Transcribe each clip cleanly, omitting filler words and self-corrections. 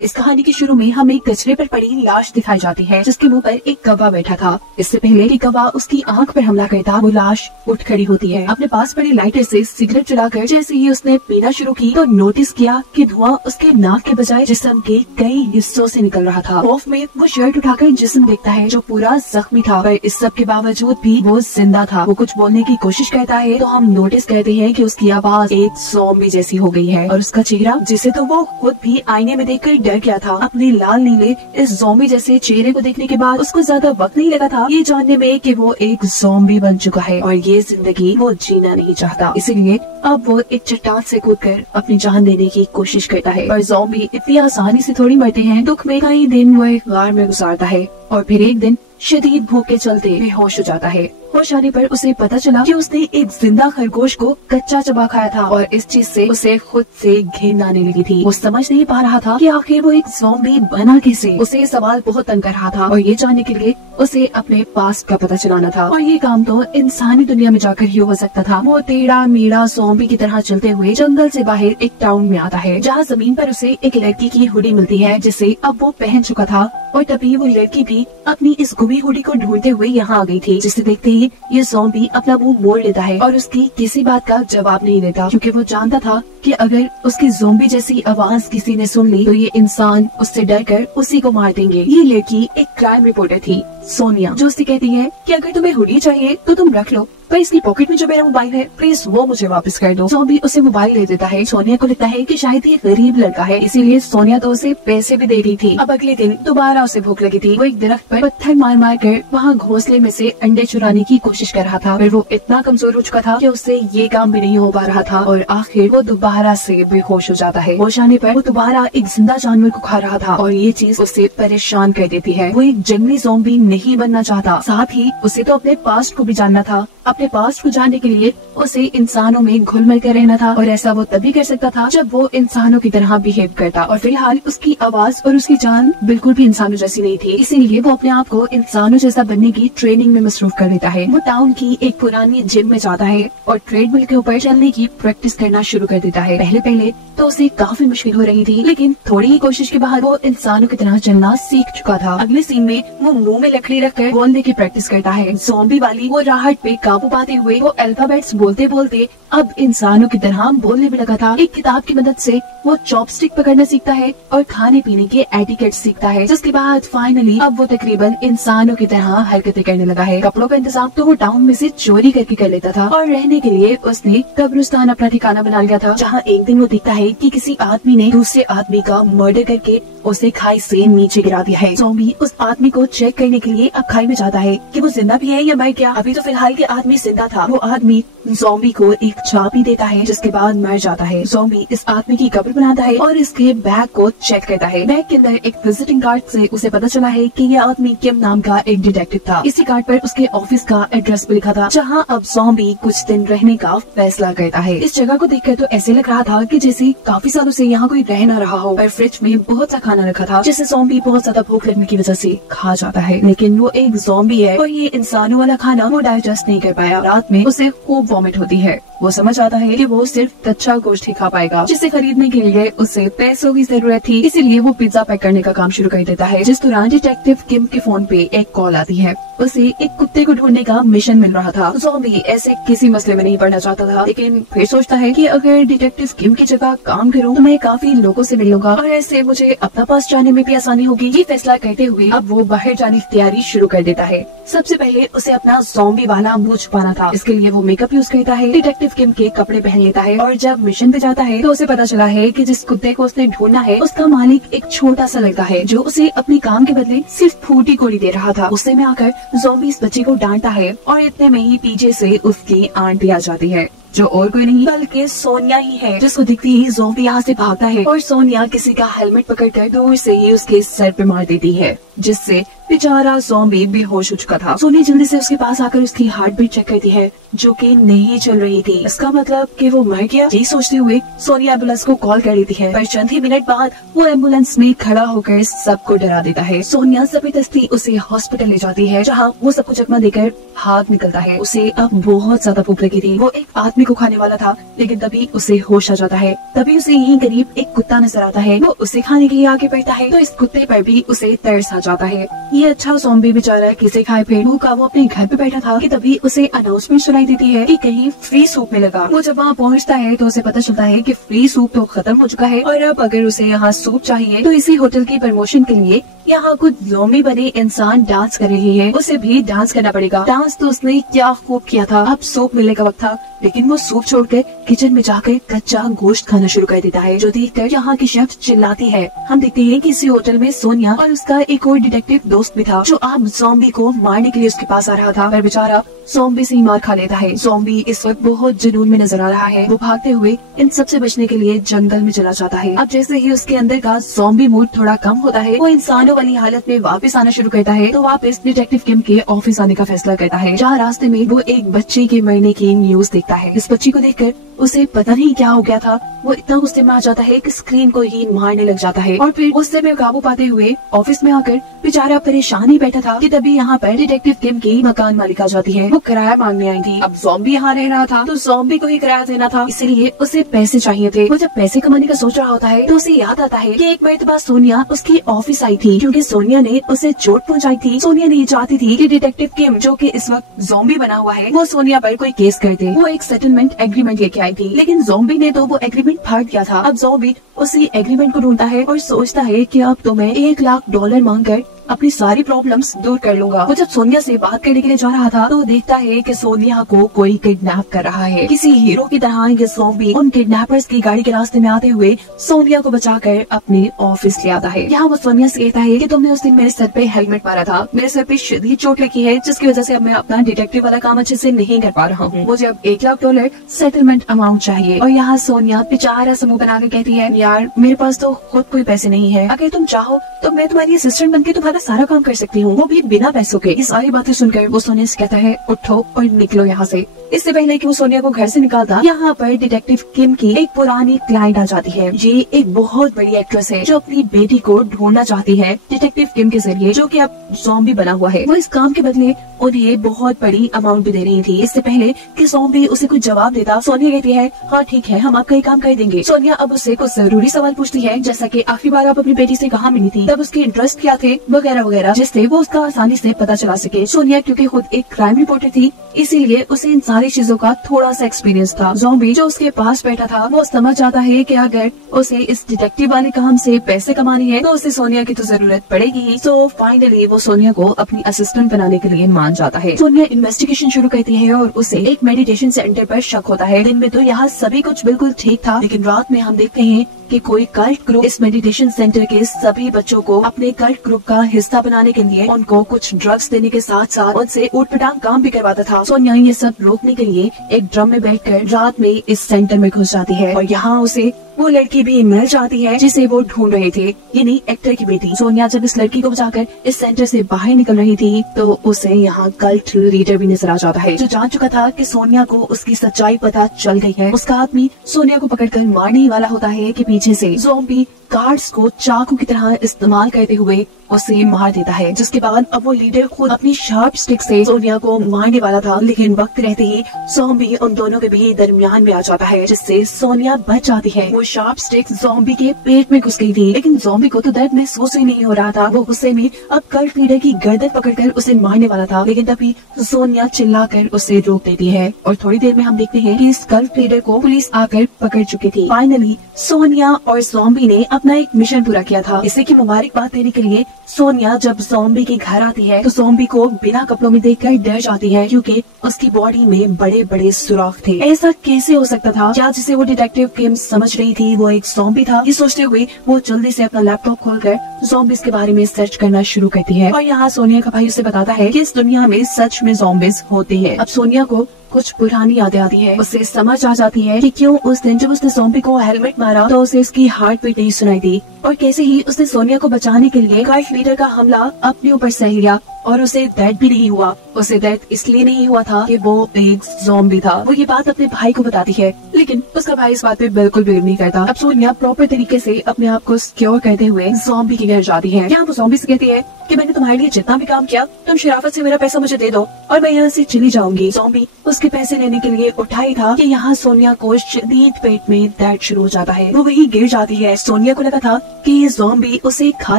इस कहानी के शुरू में हमें कचरे पर पड़ी लाश दिखाई जाती है जिसके मुंह पर एक कौवा बैठा था। इससे पहले कि कौवा उसकी आंख पर हमला करता, वो लाश उठ खड़ी होती है। अपने पास पड़ी लाइटर से सिगरेट जलाकर जैसे ही उसने पीना शुरू की तो नोटिस किया कि धुआं उसके नाक के बजाय जिस्म के कई हिस्सों से निकल रहा था। खौफ में वो शर्ट उठाकर जिस्म देखता है जो पूरा जख्मी था, पर इस सब के बावजूद भी वो जिंदा था। वो कुछ बोलने की कोशिश करता है तो हम नोटिस करते हैं कि उसकी आवाज एक ज़ॉम्बी जैसी हो गई है और उसका चेहरा, जिसे तो वो खुद भी आईने में देखकर डर गया था, अपने लाल नीले इस ज़ॉम्बी जैसे चेहरे को देखने के बाद उसको ज्यादा वक्त नहीं लगा था ये जानने में कि वो एक ज़ॉम्बी बन चुका है और ये जिंदगी वो जीना नहीं चाहता। इसीलिए अब वो एक चट्टान से कूदकर अपनी जान देने की कोशिश करता है। पर ज़ॉम्बी इतनी आसानी से थोड़ी मरते हैं। दुख में कई दिन वो एक गार में गुजारता है और फिर एक दिन शदीद भूख के चलते बेहोश हो जाता है। होश आने पर उसे पता चला कि उसने एक जिंदा खरगोश को कच्चा चबा खाया था और इस चीज से उसे खुद से घिन आने लगी थी। वो समझ नहीं पा रहा था कि आखिर वो एक ज़ॉम्बी बना कैसे। उसे ये सवाल बहुत तंग कर रहा था और ये जानने के लिए उसे अपने पास्ट का पता चलाना था और ये काम तो इंसानी दुनिया में जाकर ही हो सकता था। वो टेढ़ा मेढ़ा ज़ॉम्बी की तरह चलते हुए जंगल से बाहर एक टाउन में आता है जहाँ जमीन पर उसे एक लड़की की हुडी मिलती है जिसे अब वो पहन चुका था और तभी वो लड़की भी अपनी इस गुमी हुडी को ढूंढते हुए यहाँ आ गई थी। जिसे देखते ही ये ज़ॉम्बी अपना मुंह मोड़ लेता है और उसकी किसी बात का जवाब नहीं देता क्योंकि वो जानता था कि अगर उसकी ज़ॉम्बी जैसी आवाज किसी ने सुन ली तो ये इंसान उससे डरकर उसी को मार देंगे। ये लड़की एक क्राइम रिपोर्टर थी, सोनिया, जो उससे कहती है कि अगर तुम्हें हुडी चाहिए तो तुम रख लो, पर इसकी पॉकेट में जो मेरा मोबाइल है प्लीज वो मुझे वापस कर दो। ज़ॉम्बी उसे मोबाइल दे देता है। सोनिया को लगता है कि शायद ये गरीब लड़का है, इसीलिए सोनिया तो उसे पैसे भी दे रही थी। अब अगले दिन दोबारा उसे भूख लगी थी। वो एक दरख्त पर पत्थर मार मार कर वहाँ घोंसले में से अंडे चुराने की कोशिश कर रहा था, पर वो इतना कमजोर हो चुका था कि उससे ये काम भी नहीं हो पा रहा था और आखिर वो दोबारा से बेहोश हो जाता है। होश आने पर वो दोबारा एक जिंदा जानवर को खा रहा था और ये चीज उसे परेशान कर देती है। वो एक जंगली ज़ॉम्बी नहीं बनना चाहता, साथ ही उसे तो अपने पास्ट को भी जानना था। अपने पास्ट को जानने के लिए उसे इंसानों में घुल मिल कर रहना था और ऐसा वो तभी कर सकता था जब वो इंसानों की तरह बिहेव करता। और फिलहाल उसकी आवाज और उसकी जान बिल्कुल भी इंसानों जैसी नहीं थी, इसीलिए वो अपने आप को इंसानों जैसा बनने की ट्रेनिंग में मसरूफ कर लेता है। वो टाउन की एक पुरानी जिम में जाता है और ट्रेडमिल के ऊपर चलने की प्रैक्टिस करना शुरू कर देता है। पहले पहले तो उसे काफी मुश्किल हो रही थी, लेकिन थोड़ी ही कोशिश के बाद वो इंसानों की तरह चलना सीख चुका था। अगले सीन में वो मुंह में लकड़ी रखकर बोलने की प्रैक्टिस करता है। ज़ॉम्बी वाली वो राहत पे काबू पाते हुए वो अल्फाबेट्स बोलते बोलते अब इंसानों की तरह बोलने भी लगा था। एक किताब की मदद से वो चॉपस्टिक पकड़ना सीखता है और खाने पीने के एटिकेट सीखता है, जिसके बाद फाइनली अब वो तकरीबन इंसानों की तरह हरकतें करने लगा है। कपड़ों का इंतजाम तो वो टाउन में से चोरी करके कर लेता था और रहने के लिए उसने कब्रिस्तान अपना ठिकाना बना लिया था, जहाँ एक दिन वो देखता है कि किसी आदमी ने दूसरे आदमी का मर्डर करके उसे खाई से नीचे गिरा दिया है। ज़ॉम्बी उस आदमी को चेक करने के लिए अब खाई में जाता है कि वो जिंदा भी है या मर गया। अभी तो फिलहाल के आदमी जिंदा था। वो आदमी ज़ॉम्बी को एक चाबी देता है जिसके बाद मर जाता है। ज़ॉम्बी इस आदमी की कब्र बनाता है और इसके बैग को चेक करता है। बैग के अंदर एक विजिटिंग कार्ड से उसे पता चला है कि ये आदमी किम नाम का एक डिटेक्टिव था। इसी कार्ड पर उसके ऑफिस का एड्रेस भी लिखा था, जहाँ अब ज़ॉम्बी कुछ दिन रहने का फैसला करता है। इस जगह को देखकर तो ऐसे लग रहा था कि जैसे काफी सालों से यहाँ कोई रह न रहा हो। पर फ्रिज में बहुत सा खाना रखा था जिसे ज़ॉम्बी बहुत ज्यादा भूख लगने की वजह से खा जाता है, लेकिन वो एक ज़ॉम्बी है और ये इंसानों वाला खाना वो डाइजेस्ट नहीं कर पाया। रात में उसे खूब वॉमिट होती है। वो समझ आता है कि वो सिर्फ कच्चा गोश्त ही खा पाएगा, जिसे खरीदने के लिए उसे पैसों की जरूरत थी, इसीलिए वो पिज्जा पैक करने का काम शुरू कर देता है। जिस दौरान डिटेक्टिव किम के फोन पे एक कॉल आती है। उसे एक कुत्ते को ढूंढने का मिशन मिल रहा था। ज़ॉम्बी ऐसे किसी मसले में नहीं पड़ना चाहता था, लेकिन फिर सोचता है कि अगर डिटेक्टिव किम की जगह काम करूं तो मैं काफी लोगों से मिल लूंगा और ऐसे मुझे अपना पास जाने में भी आसानी होगी। ये फैसला करते हुए अब वो बाहर जाने की तैयारी शुरू कर देता है। सबसे पहले उसे अपना ज़ॉम्बी वाला मुंह छुपाना था। इसके लिए वो मेकअप यूज करता है, डिटेक्टिव किम के कपड़े पहन लेता है और जब मिशन पे जाता है तो उसे पता चला है कि जिस कुत्ते को उसने ढूंढना है उसका मालिक एक छोटा सा लड़का है जो उसे अपने काम के बदले सिर्फ फूटी गोली दे रहा था। गुस्से में आकर ज़ॉम्बी इस बच्चे को डांटता है और इतने में ही पीछे से उसकी आंटी आ जाती है, जो और कोई नहीं बल्कि सोनिया ही है, जिसको दिखती ही ज़ॉम्बी यहाँ से भागता है और सोनिया किसी का हेलमेट पकड़कर दूर से ही उसके सर पे मार देती है, जिससे बेचारा ज़ॉम्बी बेहोश हो चुका था। सोनिया जल्दी से उसके पास आकर उसकी हार्ट बीट चेक करती है, जो कि नहीं चल रही थी। इसका मतलब कि वो मर गया। ये सोचते हुए सोनिया एम्बुलेंस को कॉल कर लेती है, पर चंद ही मिनट बाद वो एम्बुलेंस में खड़ा होकर सबको डरा देता है। सोनिया जबरदस्ती उसे हॉस्पिटल ले जाती है, जहाँ वो सबको चकमा देकर हाथ निकलता है। उसे अब बहुत ज्यादा भूख लगी थी। वो एक आदमी को खाने वाला था, लेकिन तभी उसे होश आ जाता है। तभी उसे यहीं करीब एक कुत्ता नजर आता है। वो उसे खाने के लिए आगे बढ़ता है तो इस कुत्ते पर भी उसे तरस आ जाता है। ये अच्छा ज़ॉम्बी बेचारा किसे खाए फिर भूखा वो अपने घर पे बैठा था कि तभी उसे अनाउंसमेंट सुनाई देती है कि कहीं फ्री सूप मिलेगा। वो जब वहाँ पहुँचता है तो उसे पता चलता है कि फ्री सूप तो खत्म हो चुका है और अब अगर उसे यहाँ सूप चाहिए तो इसी होटल की प्रमोशन के लिए यहाँ कुछ ज़ॉम्बी बने इंसान डांस कर रहे हैं, उसे भी डांस करना पड़ेगा। डांस तो उसने क्या खूब किया था। अब सूप मिलने का वक्त था, लेकिन वो सूप छोड़कर किचन में जाकर कच्चा गोश्त खाना शुरू कर देता है, जो देखकर यहाँ की शेफ चिल्लाती है। हम देखते हैं कि इसी होटल में सोनिया और उसका एक और डिटेक्टिव दोस्त भी था, जो अब ज़ॉम्बी को मारने के लिए उसके पास आ रहा था, पर बेचारा ज़ॉम्बी से ही मार खा लेता है। ज़ॉम्बी इस वक्त बहुत जुनून में नजर आ रहा है। वो भागते हुए इन सबसे बचने के लिए जंगल में चला जाता है। अब जैसे ही उसके अंदर का ज़ॉम्बी मूड थोड़ा कम होता है, वो इंसानों वाली हालत में वापस आना शुरू करता है। तो वापस डिटेक्टिव किम के ऑफिस आने का फैसला करता है, जहाँ रास्ते में वो एक बच्चे के मरने की न्यूज देखता है। इस बच्ची को देखकर उसे पता नहीं क्या हो गया था, वो इतना गुस्से में आ जाता है कि स्क्रीन को ही मारने लग जाता है और फिर गुस्से में काबू पाते हुए ऑफिस में आकर बेचारा परेशान ही बैठा था कि तभी यहाँ पर डिटेक्टिव किम की मकान मालिक आ जाती है। वो किराया मांगने आई थी। अब ज़ॉम्बी यहाँ रह रहा था तो ज़ॉम्बी को ही किराया देना था, इसलिए उसे पैसे चाहिए थे। वो जब पैसे कमाने का सोच रहा होता है तो उसे याद आता है कि एक मरतबा सोनिया उसकी ऑफिस आई थी, क्योंकि सोनिया ने उसे चोट पहुँचाई थी। सोनिया ने चाहती थी कि डिटेक्टिव किम, जो कि इस वक्त ज़ॉम्बी बना हुआ है, वो सोनिया पर कोई केस कर दे। वो एक सेटलमेंट एग्रीमेंट लेके आई थी, लेकिन ज़ॉम्बी ने तो वो एग्रीमेंट फाड़ दिया था। अब ज़ॉम्बी उसी एग्रीमेंट को ढूंढता है और सोचता है कि अब तो मैं $1,00,000 मांगकर अपनी सारी प्रॉब्लम्स दूर कर लूंगा। वो जब सोनिया से बात करने के लिए जा रहा था तो देखता है कि सोनिया को कोई किडनैप कर रहा है। किसी हीरो की तरह ये ज़ॉम्बी उन किडनैपर्स की गाड़ी के रास्ते में आते हुए सोनिया को बचाकर अपने ऑफिस ले आता है। यहाँ वो सोनिया से कहता है कि तुमने उस दिन मेरे सर पे हेलमेट मारा था, मेरे सर पे शदीद चोट लगी है, जिसकी वजह से अब मैं अपना डिटेक्टिव वाला काम अच्छे से नहीं कर पा रहा हूँ। मुझे अब $1,00,000 सेटलमेंट अमाउंट चाहिए। और यहाँ सोनिया बेचारा समूह बना के कहती है, यार मेरे पास तो खुद कोई पैसे नहीं है, अगर तुम चाहो तो मैं तुम्हारी असिस्टेंट बनके तुम्हारा सारा काम कर सकती हूँ, वो भी बिना पैसों के। ये सारी बातें सुनकर वो सोनिया से कहता है, उठो और निकलो यहाँ से। इससे पहले कि वो सोनिया को घर से निकालता, यहाँ पर डिटेक्टिव किम की एक पुरानी क्लाइंट आ जाती है। ये एक बहुत बड़ी एक्ट्रेस है जो अपनी बेटी को ढूंढना चाहती है डिटेक्टिव किम के जरिए, जो कि अब ज़ॉम्बी बना हुआ है। वो इस काम के बदले उन्हें बहुत बड़ी अमाउंट भी दे रही थी। इससे पहले कि ज़ॉम्बी उसे कुछ जवाब देता, सोनिया कहती है, हाँ ठीक है, हम आपका ये काम कर देंगे। सोनिया अब उससे कुछ जरूरी सवाल पूछती है, जैसा कि आखिरी बार आप अपनी बेटी से कहाँ मिली थी, तब उसके इंटरेस्ट क्या थे, वगैरह वगैरह, जिससे वो उसका आसानी से पता चला सके। सोनिया क्योंकि खुद एक क्राइम रिपोर्टर थी, इसीलिए उसे इन सारी चीजों का थोड़ा सा एक्सपीरियंस था। ज़ॉम्बी जो उसके पास बैठा था वो समझ जाता है कि अगर उसे इस डिटेक्टिव वाले काम से पैसे कमाने हैं तो उसे सोनिया की तो जरूरत पड़ेगी ही। तो फाइनली वो सोनिया को अपनी असिस्टेंट बनाने के लिए मान जाता है। सोनिया इन्वेस्टिगेशन शुरू करती है और उसे एक मेडिटेशन सेंटर पर शक होता है। दिन में तो यहाँ सभी कुछ बिल्कुल ठीक था, लेकिन रात में हम देखते हैं कि कोई कल्ट ग्रुप इस मेडिटेशन सेंटर के सभी बच्चों को अपने कल्ट ग्रुप का हिस्सा बनाने के लिए उनको कुछ ड्रग्स देने के साथ साथ उनसे ऊटपटांग काम भी करवाता था। सोनिया ये सब रोकने के लिए एक ड्रम में बैठकर रात में इस सेंटर में घुस जाती है और यहाँ उसे वो लड़की भी मिल जाती है जिसे वो ढूंढ रहे थे, यानी एक्टर की बेटी। सोनिया जब इस लड़की को बचाकर इस सेंटर से बाहर निकल रही थी तो उसे यहाँ कल्ट लीडर भी नजर आ जाता है, जो जान चुका था कि सोनिया को उसकी सच्चाई पता चल गई है। उसका आदमी सोनिया को पकड़कर मारने ही वाला होता है कि पीछे से ज़ॉम्बी कार्ड्स को चाकू की तरह इस्तेमाल करते हुए उसे मार देता है, जिसके बाद अब वो लीडर खुद अपनी शार्प स्टिक से सोनिया को मारने वाला था, लेकिन वक्त रहते ही ज़ॉम्बी उन दोनों के भी दरमियान में आ जाता है, जिससे सोनिया बच जाती है। वो शार्प स्टिक ज़ॉम्बी के पेट में घुस गई थी, लेकिन ज़ॉम्बी को तो दर्द महसूस ही नहीं हो रहा था। वो गुस्से में अब कल्ट लीडर की गर्दन पकड़कर उसे मारने वाला था, लेकिन तभी सोनिया चिल्लाकर उसे रोक देती है और थोड़ी देर में हम देखते हैं कि इस कल्ट लीडर को पुलिस आकर पकड़ चुकी थी। फाइनली सोनिया और ज़ॉम्बी ने अपना एक मिशन पूरा किया था। इसी की मुबारकबाद देने के लिए सोनिया जब ज़ॉम्बी के घर आती है तो ज़ॉम्बी को बिना कपड़ों में देखकर डर जाती है, क्योंकि उसकी बॉडी में बड़े बड़े सुराख थे। ऐसा कैसे हो सकता था? क्या जिसे वो डिटेक्टिव किम समझ रही थी वो एक ज़ॉम्बी था? ये सोचते हुए वो जल्दी से अपना लैपटॉप खोलकर ज़ॉम्बीज के बारे में सर्च करना शुरू करती है और यहाँ सोनिया का भाई उसे बताता है कि इस दुनिया में सच में ज़ॉम्बीज होते हैं। अब सोनिया को कुछ पुरानी यादें आती है। उसे समझ आ जाती है कि क्यों उस दिन जब उसने ज़ॉम्बी को हेलमेट मारा तो उसे उसकी हार्ट बीट नहीं सुनाई दी, और कैसे ही उसने सोनिया को बचाने के लिए कल्ट लीडर का हमला अपने ऊपर सह लिया और उसे दर्द भी नहीं हुआ। उसे दर्द इसलिए नहीं हुआ था कि वो एक ज़ॉम्बी था। वो ये बात अपने भाई को बताती है, लेकिन उसका भाई इस बात पे बिल्कुल बिलीव नहीं करता। अब सोनिया प्रॉपर तरीके से अपने आप को सिक्योर करते हुए ज़ॉम्बी के घर जाती है। यहाँ वो ज़ॉम्बी से कहती है कि मैंने तुम्हारे लिए जितना भी काम किया, तुम शराफत से मेरा पैसा मुझे दे दो और मैं यहाँ से चली जाऊंगी। ज़ॉम्बी उसके पैसे लेने के लिए उठाई था कि यहाँ सोनिया को शदीद पेट में दर्द शुरू हो जाता है। वो वही गिर जाती है। सोनिया को लगा था कि ये ज़ॉम्बी उसे खा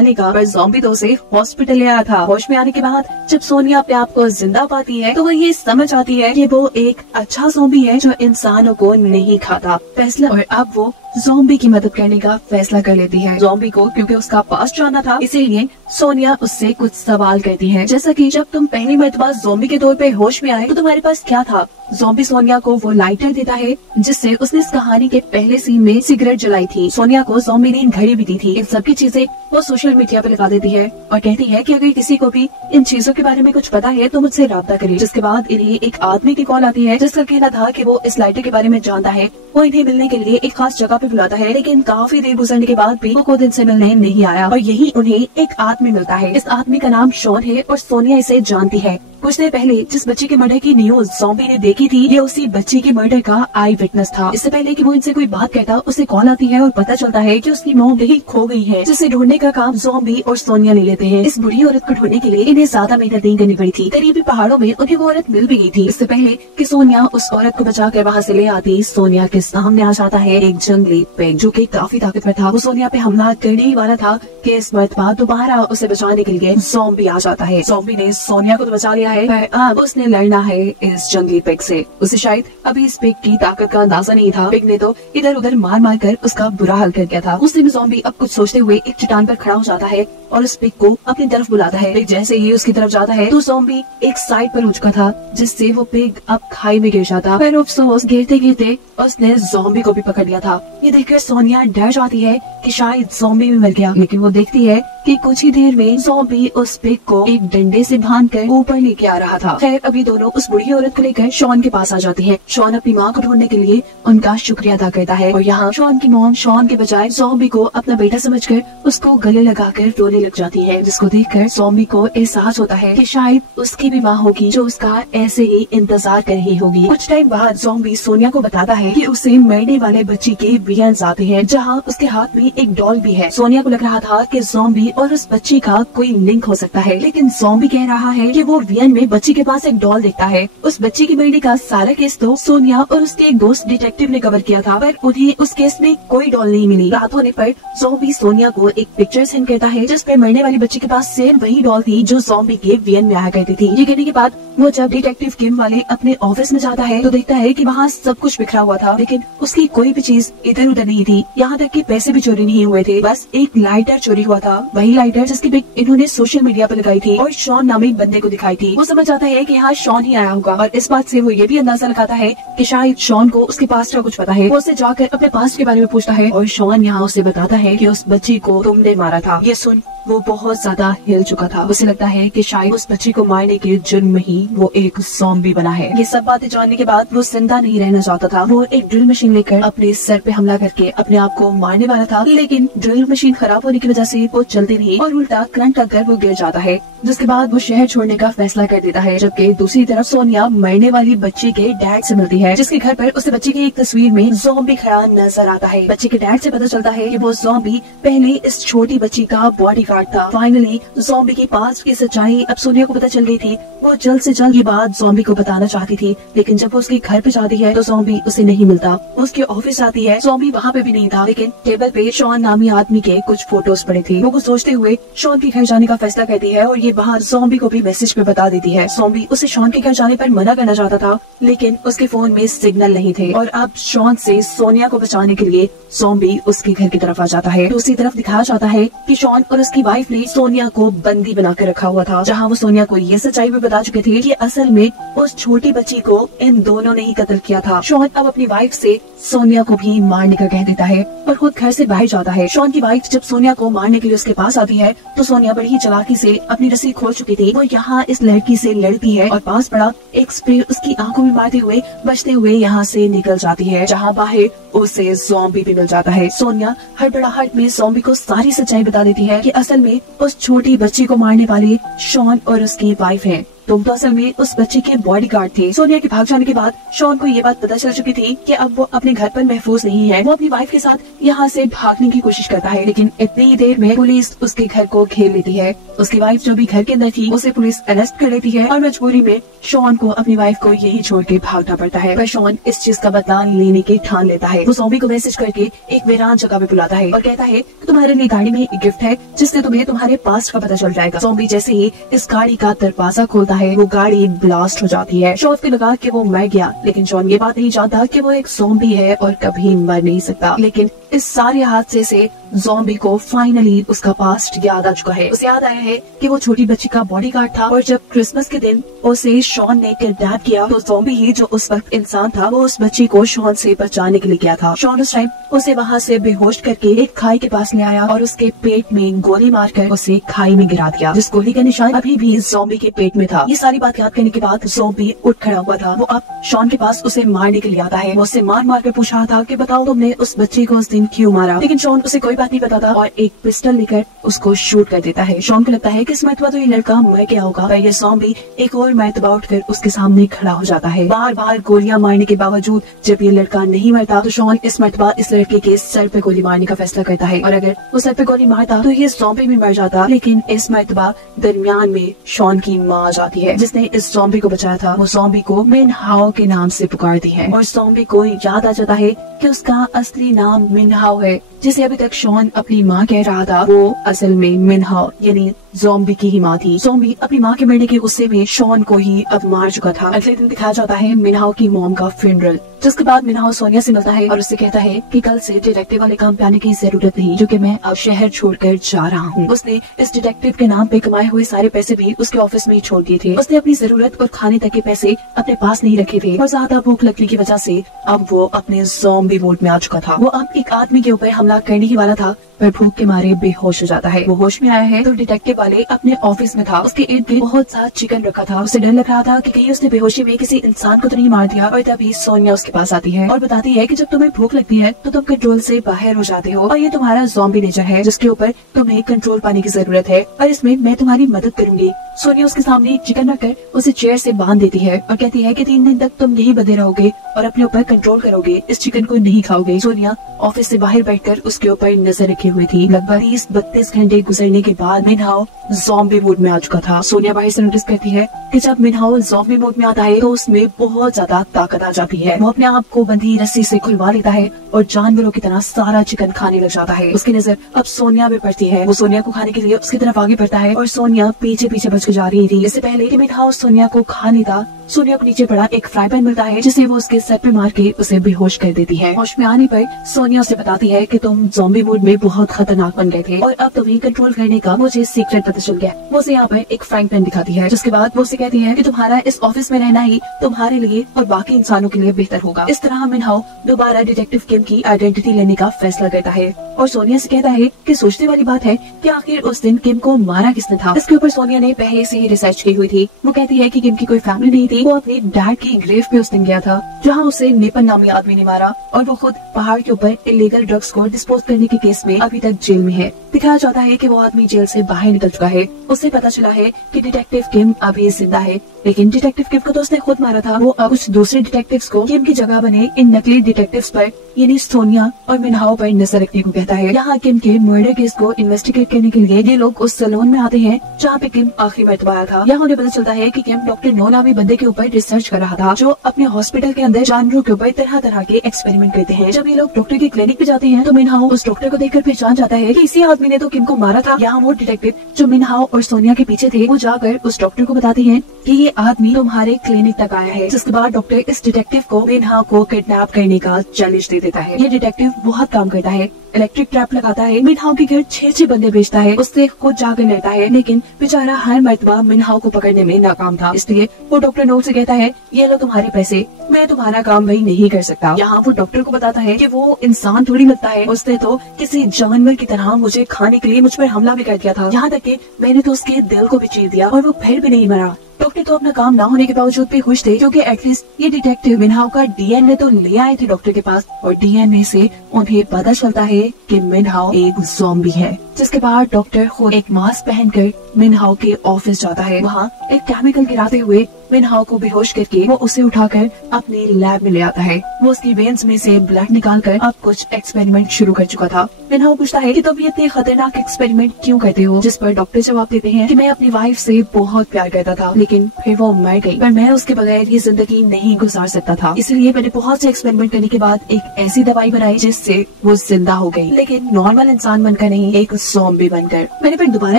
लेगा, पर ज़ॉम्बी तो उसे हॉस्पिटल ले आया था। होश में आने के बाद जब सोनिया अपने आप को जिंदा पाती है तो वो ये समझ आती है कि वो एक अच्छा ज़ॉम्बी है जो इंसानों को नहीं खाता। फैसला और अब वो ज़ॉम्बी की मदद करने का फैसला कर लेती है। ज़ॉम्बी को क्योंकि उसका पास्ट जानना था, इसीलिए सोनिया उससे कुछ सवाल करती है, जैसा कि जब तुम पहली मर्तबा ज़ॉम्बी के तौर पे होश में आए तो तुम्हारे पास क्या था। ज़ॉम्बी सोनिया को वो लाइटर देता है जिससे उसने इस कहानी के पहले सीन में सिगरेट जलाई थी। सोनिया को ज़ॉम्बी ने घड़ी भी दी थी। इन सबकी चीजें वो सोशल मीडिया पे लगा देती है और कहती है कि अगर किसी को भी इन चीजों के बारे में कुछ पता है तो मुझसे राब्ता करे। जिसके बाद इन्हें एक आदमी की कॉल आती है जिसका कहना था कि वो इस लाइटर के बारे में जानता है। वो इन्हें मिलने के लिए एक खास जगह पे बुलाता है, लेकिन काफी देर गुजरने के बाद भी वो खुद इनसे मिलने नहीं आया और यही उन्हें एक आदमी मिलता है। इस आदमी का नाम शॉन है और सोनिया इसे जानती है। कुछ देर पहले जिस बच्चे के मर्डर की न्यूज ज़ॉम्बी ने देखी थी, ये उसी बच्चे के मर्डर का आई विटनेस था। इससे पहले कि वो इनसे कोई बात कहता, उसे कॉल आती है और पता चलता है कि उसकी मॉम कहीं खो गई है, जिसे ढूंढने का काम ज़ॉम्बी और सोनिया ले लेते हैं। इस बुढ़ी औरत को ढूंढने के लिए इन्हें ज्यादा मेहनत नहीं करनी पड़ी थी। करीबी पहाड़ों में उन्हें वो औरत मिल भी गई थी। इससे पहले कि सोनिया उस औरत को बचाकर वहाँ से ले आती, सोनिया के सामने आ जाता है एक जंगली पेग जो कि काफी ताकतवर था। वो सोनिया पे हमला करने ही वाला था कि इस मर्तबा दोबारा उसे बचाने के लिए ज़ॉम्बी आ जाता है। ज़ॉम्बी ने सोनिया को तो बचा लिया है, पर अब उसने लड़ना है इस जंगली पिग से। उसे शायद अभी इस पिग की ताकत का अंदाजा नहीं था। पिग ने तो इधर उधर मार मार कर उसका बुरा हाल कर दिया था। उस दिन ज़ॉम्बी अब कुछ सोचते हुए एक चट्टान पर खड़ा हो जाता है और उस पिग को अपनी तरफ बुलाता है। पिग जैसे ही उसकी तरफ जाता है तो ज़ॉम्बी एक साइड पर हो चुका था, जिससे वो पिग अब खाई में गिर जाता। पर अफसोस गिरते गिरते उसने ज़ॉम्बी को भी पकड़ लिया था। ये देखकर सोनिया डर जाती है कि शायद ज़ॉम्बी भी मर गया, लेकिन वो देखती है कि कुछ ही देर में ज़ॉम्बी उस पिग को एक डंडे से बांधकर ऊपर लेके आ रहा था। खैर अभी दोनों उस बुढ़ी औरत को लेकर शॉन के पास आ जाती है। शॉन अपनी माँ को ढूंढने के लिए उनका शुक्रिया अदा करता है और यहाँ शॉन की मॉम शॉन के बजाय ज़ॉम्बी को अपना बेटा समझकर उसको गले लगाकर रोने लग जाती है, जिसको देखकर ज़ॉम्बी को एहसास होता है कि शायद उसकी भी माँ होगी जो उसका ऐसे ही इंतजार कर रही होगी। कुछ टाइम बाद ज़ॉम्बी सोनिया को बताता है कि उसे मरने वाले बच्चे के विजन्स आते हैं, जहाँ उसके हाथ में एक डॉल भी है। सोनिया को लग रहा था कि ज़ॉम्बी और उस बच्चे का कोई लिंक हो सकता है, लेकिन ज़ॉम्बी कह रहा है कि वो वियन में बच्चे के पास एक डॉल देखता है। उस बच्चे की मरने का सारा केस तो सोनिया और उसके एक दोस्त डिटेक्टिव ने कवर किया था, पर उन्हें उस केस में कोई डॉल नहीं मिली। रात होने पर ज़ॉम्बी सोनिया को एक पिक्चर सेंड करता है जिसपे मरने वाले बच्चे के पास सेम वही डॉल थी जो ज़ॉम्बी के वियन में आया करती थी। ये कहने के बाद वो जब डिटेक्टिव किम वाले अपने ऑफिस में जाता है तो देखता है कि वहाँ सब कुछ बिखरा हुआ था, लेकिन उसकी कोई भी चीज इधर उधर नहीं थी। यहाँ तक कि पैसे भी चोरी नहीं हुए थे, बस एक लाइटर चोरी हुआ था। वही लाइटर जिसकी पिक इन्होंने सोशल मीडिया पर लगाई थी और शॉन नामी बंदे को दिखाई थी। वो समझ जाता है कि यहाँ शॉन ही आया होगा और इस बात से वो ये भी अंदाजा लगाता है कि शायद शॉन को उसके पास्ट का कुछ पता है। वो उससे जाकर अपने पास्ट के बारे में पूछता है और शॉन यहाँ उसे बताता है कि उस बच्ची को तुमने मारा था। ये सुन वो बहुत ज्यादा हिल चुका था। उसे लगता है कि शायद उस बच्ची को मारने के जुर्म में ही वो एक ज़ॉम्बी बना है। ये सब बातें जानने के बाद वो जिंदा नहीं रहना चाहता था। वो एक ड्रिल मशीन लेकर अपने सर पे हमला करके अपने आप को मारने वाला था, लेकिन ड्रिल मशीन खराब होने की वजह से वो चलती नहीं और उल्टा करंट लगकर वो गिर जाता है, जिसके बाद वो शहर छोड़ने का फैसला कर देता है। जबकि दूसरी तरफ सोनिया मरने वाली बच्ची के डैड से मिलती है, जिसके घर पर उसे बच्चे की एक तस्वीर में ज़ॉम्बी खड़ा नजर आता है। बच्चे के डैड से पता चलता है कि वो ज़ॉम्बी पहले इस छोटी बच्ची का बॉडीगार्ड था। फाइनली ज़ॉम्बी की पास्ट की सच्चाई अब सोनिया को पता चल गई थी। वो जल्द से जल्द ये बात ज़ॉम्बी को बताना चाहती थी, लेकिन जब वो उसके घर पे जाती है तो ज़ॉम्बी उसे नहीं मिलता। उसके ऑफिस आती है, ज़ॉम्बी वहाँ पे भी नहीं था, लेकिन टेबल पे शॉन नामी आदमी के कुछ फोटोज पड़े थे। वो कुछ सोचते हुए शॉन के घर जाने का फैसला करती है और ये बाहर ज़ॉम्बी को भी मैसेज पे बता देती है। ज़ॉम्बी उसे शॉन के घर जाने पर मना करना चाहता था, लेकिन उसके फोन में सिग्नल नहीं थे और अब शॉन से सोनिया को बचाने के लिए ज़ॉम्बी उसके घर की तरफ आ जाता है। दूसरी तरफ दिखाया जाता है कि शॉन और उसकी वाइफ ने सोनिया को बंदी बनाकर रखा हुआ था, जहाँ वो सोनिया को ये सच्चाई भी बता चुके थे कि असल में उस छोटी बच्ची को इन दोनों ने ही कत्ल किया था। शॉन अब अपनी वाइफ से सोनिया को भी मारने का कह देता है और खुद घर से बाहर जाता है। शॉन की वाइफ जब सोनिया को मारने के लिए उसके पास आती है तो सोनिया बड़ी ही चालाकी से अपनी रस्सी खोल चुकी थी। वो यहाँ इस लड़की से लड़ती है और पास पड़ा एक स्प्रे उसकी आंखों में मारते हुए बचते हुए यहाँ से निकल जाती है, जहाँ बाहर उसे ज़ॉम्बी भी मिल जाता है। सोनिया हड़बड़ाहट में ज़ॉम्बी को सारी सच्चाई बता देती है कि असल में उस छोटी बच्ची को मारने वाले शॉन और उसकी वाइफ है। तुम तो असल में उस बच्चे के बॉडीगार्ड थे। सोनिया के भाग जाने के बाद शॉन को ये बात पता चल चुकी थी कि अब वो अपने घर पर महफूज नहीं है। वो अपनी वाइफ के साथ यहाँ से भागने की कोशिश करता है, लेकिन इतनी ही देर में पुलिस उसके घर को घेर लेती है। उसकी वाइफ जो भी घर के अंदर थी उसे पुलिस अरेस्ट कर लेती है और मजबूरी में शॉन को अपनी वाइफ को यही छोड़ के भागना पड़ता है। पर शॉन इस चीज का बदला लेने के ठान लेता है। वो ज़ॉम्बी को मैसेज करके एक वीरान जगह पे बुलाता है और कहता है कि तुम्हारे लिए गाड़ी में एक गिफ्ट है जिससे तुम्हें तुम्हारे पास्ट का पता चल जाएगा। ज़ॉम्बी जैसे ही इस गाड़ी का दरवाजा खोलता है वो गाड़ी ब्लास्ट हो जाती है। शॉन को लगा कि वो मर गया, लेकिन शॉन ये बात नहीं जानता कि वो एक ज़ॉम्बी है और कभी मर नहीं सकता। लेकिन इस सारे हादसे से ज़ॉम्बी को फाइनली उसका पास्ट याद आ चुका है। उसे याद आया है कि वो छोटी बच्ची का बॉडीगार्ड था और जब क्रिसमस के दिन उसे शॉन ने किडनैप किया तो ज़ॉम्बी ही जो उस वक्त इंसान था वो उस बच्ची को शॉन से बचाने के लिए गया था। शॉन उस टाइम उसे वहाँ से बेहोश करके एक खाई के पास ले आया और उसके पेट में गोली मारकर उसे खाई में गिरा दिया, जिस गोली का निशान अभी भी ज़ॉम्बी के पेट में था। ये सारी बात याद करने के बाद ज़ॉम्बी उठ खड़ा हुआ था। वो अब शॉन के पास उसे मारने के लिए आता है। वो उसे मार मार कर पूछ रहा था कि बताओ तुमने उस बच्चे को उस दिन क्यों मारा, लेकिन शॉन उसे कोई बात नहीं बताता और एक पिस्टल लेकर उसको शूट कर देता है। शॉन को लगता है कि इस मरतबा तो ये लड़का मर गया होगा, पर ये ज़ॉम्बी एक और मरतबा उठकर उसके सामने खड़ा हो जाता है। बार बार गोलियां मारने के बावजूद जब ये लड़का नहीं मरता तो शॉन इस मरतबा इस लड़के के सर पे गोली मारने का फैसला करता है और अगर वो सर पे गोली मारता तो ये ज़ॉम्बी भी मर जाता। लेकिन इस मरतबा दरमियान में शॉन की माँ आ जाती है जिसने इस ज़ॉम्बी को बचाया था। वो ज़ॉम्बी को मिन हाओ के नाम से पुकारती है और ज़ॉम्बी को याद आ जाता है कि उसका असली नाम मिन हाओ है, जिसे अभी तक शॉन अपनी माँ कह रहा था वो असल में मिन हाओ यानी ज़ॉम्बी की ही माँ थी। ज़ॉम्बी अपनी माँ के मरने के गुस्से में शॉन को ही अब मार चुका था। अगले दिन दिखाया जाता है मिन हाओ की मॉम का फ्यूनरल, जिसके बाद मिन हाओ सोनिया से मिलता है और उससे कहता है कि कल से डिटेक्टिव वाले काम पे आने की जरूरत नहीं, क्योंकि मैं अब शहर छोड़कर जा रहा हूँ। उसने इस डिटेक्टिव के नाम पे कमाए हुए सारे पैसे भी उसके ऑफिस में ही छोड़ दिए थे। उसने अपनी जरूरत और खाने तक के पैसे अपने पास नहीं रखे थे और ज्यादा भूख लगने की वजह से अब वो अपने ज़ॉम्बी मोड में आ चुका था। वो अब एक आदमी के ऊपर हमला करने ही वाला था पर भूख के मारे बेहोश हो जाता है। वो होश में आया है तो डिटेक्टिव वाले अपने ऑफिस में था। उसके इर्द गिर्द बहुत सा चिकन रखा था। उसे डर लग रहा था कि कहीं उसने बेहोशी में किसी इंसान को तो नहीं मार दिया। और तभी सोनिया उसके पास आती है और बताती है कि जब तुम्हें भूख लगती है तो तुम कंट्रोल से बाहर हो जाते हो और ये तुम्हारा ज़ॉम्बी नेचर है जिसके ऊपर तुम्हें कंट्रोल पाने की जरूरत है और इसमें मैं तुम्हारी मदद करूंगी। सोनिया उसके सामने चिकन रखकर उसे चेयर से बांध देती है और कहती है कि 3 दिन तक तुम यही बंधे रहोगे और अपने ऊपर कंट्रोल करोगे, इस चिकन को नहीं खाओगे। सोनिया ऑफिस से बाहर बैठकर उसके ऊपर नजर रखे हुए थी। लगभग 30-32 घंटे गुजरने के बाद मिन हाओ ज़ॉम्बी मोड में आ चुका था। सोनिया बाहर से नोटिस करती है कि जब मिन हाओ ज़ॉम्बी मोड में आता है तो उसमें बहुत ज्यादा ताकत आ जाती है। वो अपने आप को बंधी रस्सी से खुलवा लेता है और जानवरों की तरह सारा चिकन खाने लग जाता है। उसकी नजर अब सोनिया पे पड़ती है। वो सोनिया को खाने के लिए उसकी तरफ आगे बढ़ता है और सोनिया पीछे पीछे बच के जा रही थी। इससे पहले कि मिन हाओ सोनिया को खा लेता, सोनिया को नीचे पड़ा एक फ्राई पैन मिलता है जिसे वो उसके सर पे मार के उसे बेहोश कर देती है। होश में आने पर सोनिया उसे बताती है कि तुम ज़ॉम्बी मोड में बहुत खतरनाक बन गए थे और अब तुम्हें कंट्रोल करने का मुझे सीक्रेट पता चल गया। वो उसे यहाँ पर एक फ्राइंग पैन दिखाती है, जिसके बाद वो उसे कहती है कि तुम्हारा इस ऑफिस में रहना ही तुम्हारे लिए और बाकी इंसानों के लिए बेहतर होगा। इस तरह मिन हाओ दोबारा डिटेक्टिव किम की आइडेंटिटी लेने का फैसला करता है और सोनिया से कहता है कि सोचने वाली बात है कि आखिर उस दिन किम को मारा किसने था। इसके ऊपर सोनिया ने पहले से ही रिसर्च की हुई थी। वो कहती है कि किम की कोई फैमिली नहीं थी। वो अपने डैड की ग्रेव पे उस दिन गया था जहाँ उसे नेपन नामी आदमी ने मारा और वो खुद पहाड़ के ऊपर इलीगल ड्रग्स को डिस्पोज करने के केस में अभी तक जेल में है। दिखाया जाता है कि वो आदमी जेल से बाहर निकल चुका है। उससे पता चला है कि डिटेक्टिव किम अभी जिंदा है, लेकिन डिटेक्टिव किम को तो उसने खुद मारा था। वो अब कुछ दूसरे डिटेक्टिव्स को किम की जगह बने इन नकली डिटेक्टिव्स पर यानी सोनिया और मिन हाओ पर नजर रखने को कहता है। यहाँ किम के मर्डर केस को इन्वेस्टिगेट करने के लिए ये लोग उस सैलून में आते हैं जहाँ पे किम आखिरी मरतबा आया था। यहाँ उन्हें पता चलता है कि किम डॉक्टर नो नामी बंदे के ऊपर रिसर्च कर रहा था जो अपने हॉस्पिटल के अंदर जानवरों के ऊपर तरह तरह के एक्सपेरिमेंट करते हैं। जब ये लोग डॉक्टर के क्लिनिक पे जाते हैं तो मिन हाओ उस डॉक्टर को देखकर पहचान जाता है कि इसी आदमी ने तो किम को मारा था। यहाँ वो डिटेक्टिव जो मिन हाओ और सोनिया के पीछे थे वो जाकर उस डॉक्टर को बताते हैं कि ये आदमी तुम्हारे क्लिनिक तक आया है। जिसके बाद डॉक्टर इस डिटेक्टिव को मिन हाओ को किडनैप करने का चैलेंज दे देता है। ये डिटेक्टिव बहुत काम करता है, इलेक्ट्रिक ट्रैप लगाता है, मिन हाओ के घर 6 बंदे भेजता है, उससे खुद जाकर लेता है, लेकिन बेचारा हर मरतबा मिन हाओ को पकड़ने में नाकाम था। इसलिए वो डॉक्टर नो से कहता है ये लो तुम्हारे पैसे, मैं तुम्हारा काम भाई नहीं कर सकता। यहाँ वो डॉक्टर को बताता है कि वो इंसान थोड़ी लगता है, उसने तो किसी जानवर की तरह मुझे खाने के लिए मुझ पर हमला भी कर दिया था। यहाँ तक कि मैंने तो उसके दिल को भी चीर दिया और वो फिर भी नहीं मरा। डॉक्टर तो अपना काम ना होने के बावजूद भी खुश थे, क्योंकि एटलीस्ट ये डिटेक्टिव मिनहाओ का डीएनए तो ले आए थे डॉक्टर के पास, और डीएनए से उन्हें पता चलता है कि मिनहाओ एक ज़ॉम्बी है। जिसके बाद डॉक्टर खुद एक मास्क पहनकर मिनहाओ के ऑफिस जाता है। वहाँ एक केमिकल गिराते हुए मिनहाओ को बेहोश करके वो उसे उठाकर अपने लैब में ले आता है। वो उसकी वेन्स में से ब्लड निकालकर अब कुछ एक्सपेरिमेंट शुरू कर चुका था। मिनहाओ पूछता है कि तुम इतने खतरनाक एक्सपेरिमेंट क्यों करते हो, जिस पर डॉक्टर जवाब देते हैं कि मैं अपनी वाइफ से बहुत प्यार करता था, लेकिन फिर वो मर गई, पर मैं उसके बगैर ये जिंदगी नहीं गुजार सकता था, इसलिए मैंने बहुत से एक्सपेरिमेंट करने के बाद एक ऐसी दवाई बनाई जिससे वो जिंदा हो गई, लेकिन नॉर्मल इंसान बनकर नहीं, एक ज़ॉम्बी बनकर। मैंने फिर दोबारा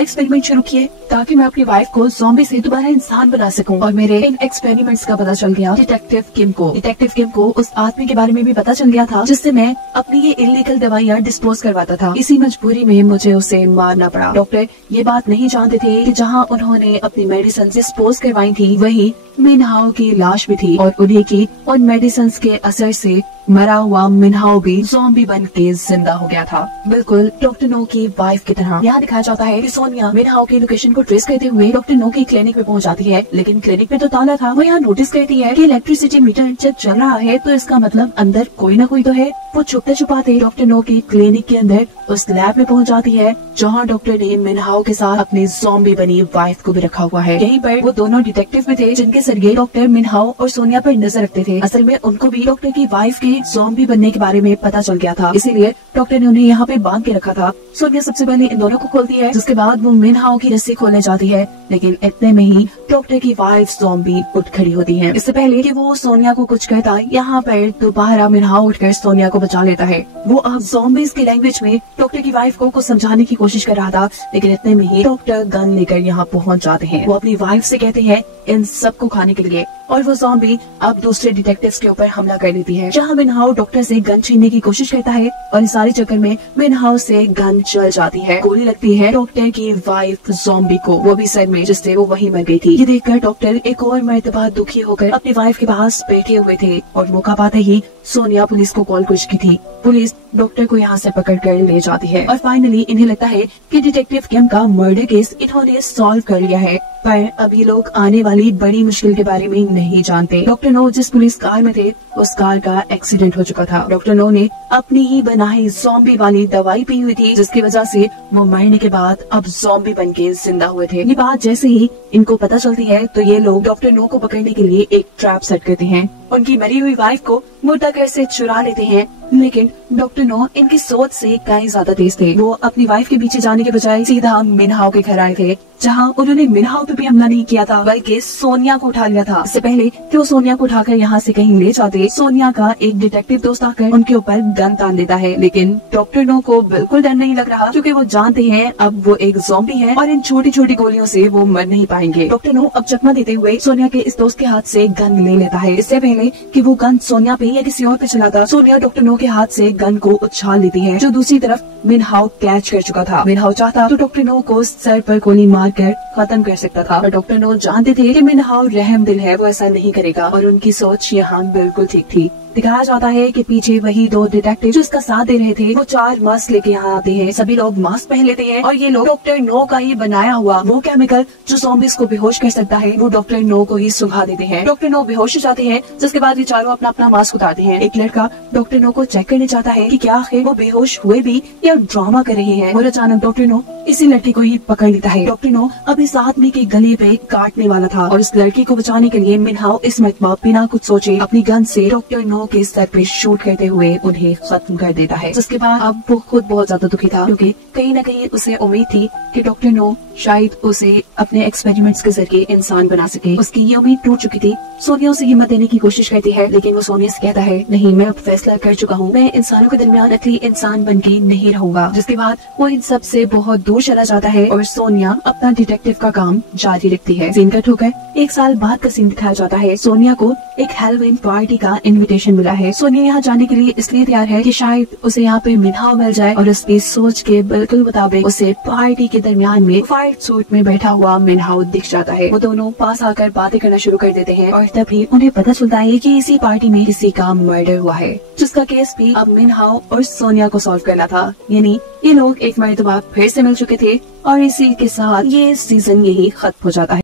एक्सपेरिमेंट शुरू किए ताकि मैं अपनी वाइफ को ज़ॉम्बी से दोबारा इंसान बना सकूं, और मेरे इन एक्सपेरिमेंट्स का पता चल गया डिटेक्टिव किम को। डिटेक्टिव किम को उस आदमी के बारे में भी पता चल गया था जिससे मैं अपनी ये इलीगल दवाइयाँ डिस्पोज करवाता था। इसी मजबूरी में मुझे उसे मारना पड़ा। डॉक्टर ये बात नहीं जानते थे कि जहाँ उन्होंने अपनी मेडिसिन डिस्पोज करवाई थी वही मिनहाओ की लाश भी थी, और उन्हीं की उन मेडिसिन के असर से मरा हुआ मिनहाओ भी ज़ॉम्बी बन के जिंदा हो गया था, बिल्कुल डॉक्टर नो की वाइफ की तरह। यहाँ दिखाया जाता है कि सोनिया मिनहाओ की लोकेशन को ट्रेस करते हुए डॉक्टर नो की क्लिनिक में पहुँच जाती है, लेकिन क्लिनिक में तो ताला था। वो यहाँ नोटिस करती है कि इलेक्ट्रिसिटी मीटर जब चल रहा है तो इसका मतलब अंदर कोई ना कोई तो है। वो छुपते छुपाते डॉक्टर नो की क्लिनिक के अंदर उस लैब में पहुँच जाती है जहाँ डॉक्टर ने मिनहाओ के साथ अपनी ज़ॉम्बी बनी वाइफ को भी रखा हुआ है। यहीं पर वो दोनों डिटेक्टिव भी थे जिनके जरिए डॉक्टर मिनहाओ और सोनिया पर नजर रखते थे। असल में उनको भी डॉक्टर की वाइफ के ज़ॉम्बी बनने के बारे में पता चल गया था, इसीलिए डॉक्टर ने उन्हें यहाँ पे बांध के रखा था। सोनिया सबसे पहले इन दोनों को खोलती है, जिसके बाद वो मिनहाओ की रस्सी खोलने जाती है, लेकिन इतने में ही डॉक्टर की वाइफ ज़ॉम्बी उठ खड़ी होती है। इससे पहले कि वो सोनिया को कुछ कहता, यहाँ पर दोबारा मिनहाओ उठकर सोनिया को बचा लेता है। वो अब ज़ॉम्बीज़ की लैंग्वेज में डॉक्टर की वाइफ को कुछ समझाने की कोशिश कर रहा था, लेकिन इतने में ही डॉक्टर गन लेकर यहाँ पहुँच जाते हैं। वो अपनी वाइफ से कहते हैं इन सबको खाने के लिए, और वो ज़ॉम्बी अब दूसरे डिटेक्टिव्स के ऊपर हमला कर देती है। जहाँ मिनहाओ डॉक्टर से गन छीनने की कोशिश करता है, और इस सारे चक्कर में मिनहाओ से गन चल जाती है। गोली लगती है डॉक्टर की वाइफ ज़ॉम्बी को, वो भी सर में, जिससे वो वहीं मर गई थी। ये देखकर डॉक्टर एक और मर्तबा दुखी होकर अपनी वाइफ के पास बैठे हुए थे, और मौका पाते ही सोनिया पुलिस को कॉल कर चुकी थी। पुलिस डॉक्टर को यहाँ से पकड़ कर ले जाती है, और फाइनली इन्हें लगता है कि डिटेक्टिव किम का मर्डर केस इन्होंने सॉल्व कर लिया है, पर अभी लोग आने वाली बड़ी मुश्किल के बारे में नहीं जानते। डॉक्टर नो जिस पुलिस कार में थे उस कार का एक्सीडेंट हो चुका था। डॉक्टर नो ने अपनी ही बनाई ज़ॉम्बी वाली दवाई पी हुई थी, जिसकी वजह से वो मरने के बाद अब ज़ॉम्बी बन के जिंदा हुए थे। ये बात जैसे ही इनको पता चलती है तो ये लोग डॉक्टर नो को पकड़ने के लिए एक ट्रैप सेट करते हैं। उनकी मरी हुई वाइफ को मुर्दा घर से चुरा लेते हैं, लेकिन डॉक्टर नो इनकी सोच से कहीं ज्यादा तेज थे। वो अपनी वाइफ के पीछे जाने के बजाय सीधा मिनहाओ के घर आए थे, जहाँ उन्होंने मिनहाओ पे भी हमला नहीं किया था, बल्कि सोनिया को उठा लिया था। इससे पहले कि वो सोनिया को उठाकर यहाँ से कहीं ले जाते, सोनिया का एक डिटेक्टिव दोस्त आकर उनके ऊपर गन तान देता है, लेकिन डॉक्टर नो को बिल्कुल डर नहीं लग रहा, क्योंकि वो जानते हैं अब वो एक ज़ॉम्बी है और इन छोटी छोटी गोलियों से वो मर नहीं पाएंगे। डॉक्टर नो अब चकमा देते हुए सोनिया के इस दोस्त के हाथ से गन ले लेता है। इससे पहले कि वो गन सोनिया पे या किसी और पे चलाता, सोनिया डॉक्टर नो के हाथ से गन को उछाल लेती है, जो दूसरी तरफ मिनहाओ कैच कर चुका था। मिनहाओ चाहता तो डॉक्टर नो को सर पर गोली मारकर खत्म कर सकता था, पर डॉक्टर नो जानते थे कि मिनहाओ रहम दिल है, वो ऐसा नहीं करेगा, और उनकी सोच यहाँ बिल्कुल ठीक थी। दिखाया जाता है कि पीछे वही दो डिटेक्टिव जो इसका साथ दे रहे थे, वो 4 मास्क लेके यहाँ आते हैं। सभी लोग मास्क पहन लेते हैं, और ये लोग डॉक्टर नो का ही बनाया हुआ वो केमिकल जो ज़ॉम्बीज़ को बेहोश कर सकता है, वो डॉक्टर नो को ही सुंघा देते हैं। डॉक्टर नो बेहोश हो जाते हैं, जिसके बाद ये चारों अपना अपना मास्क उतारते हैं। एक लड़का डॉक्टर नो को चेक करने चाहता है कि क्या आखिर वो बेहोश हुए भी या ड्रामा कर रहे हैं, और अचानक डॉक्टर नो इसी लड़की को ही पकड़ लेता है। डॉक्टर नो अब इस आदमी के गले पे काटने वाला था, और इस लड़की को बचाने के लिए मिनहाओ इस मरतबा बिना कुछ सोचे अपनी गन से डॉक्टर नो के सर पे शूट करते हुए उन्हें खत्म कर देता है। जिसके बाद अब वो खुद बहुत ज्यादा दुखी था, क्योंकि कहीं न कहीं उसे उम्मीद थी कि डॉक्टर नो शायद उसे अपने एक्सपेरिमेंट्स के जरिए इंसान बना सके। उसकी ये उम्मीद टूट चुकी थी। सोनिया उसे हिम्मत देने की कोशिश करती है, लेकिन वो सोनिया से कहता है, नहीं, मैं अब फैसला कर चुका हूँ, मैं इंसानों के दरमियान नकली इंसान बन के नहीं रहूंगा। जिसके बाद वो इन सब से बहुत दूर चला जाता है, और सोनिया अपना डिटेक्टिव का काम जारी रखती है। सीन कट होकर 1 साल बाद का सीन दिखाया जाता है। सोनिया को एक हैलोवीन पार्टी का इन्विटेशन मिला है। सोनिया यहाँ जाने के लिए इसलिए तैयार है कि शायद उसे यहाँ पे मिनहाओ मिल जाए, और उसकी सोच के बिल्कुल मुताबिक उसे पार्टी के दरमियान में व्हाइट सूट में बैठा हुआ मिनहाओ दिख जाता है। वो दोनों पास आकर बातें करना शुरू कर देते हैं, और तभी उन्हें पता चलता है कि इसी पार्टी में किसी का मर्डर हुआ है, जिसका केस भी अब मिनहाओ और सोनिया को सॉल्व करना था। यानी ये लोग एक मरतबा फिर से मिल चुके थे, और इसी के साथ ये सीजन यही खत्म हो जाता है।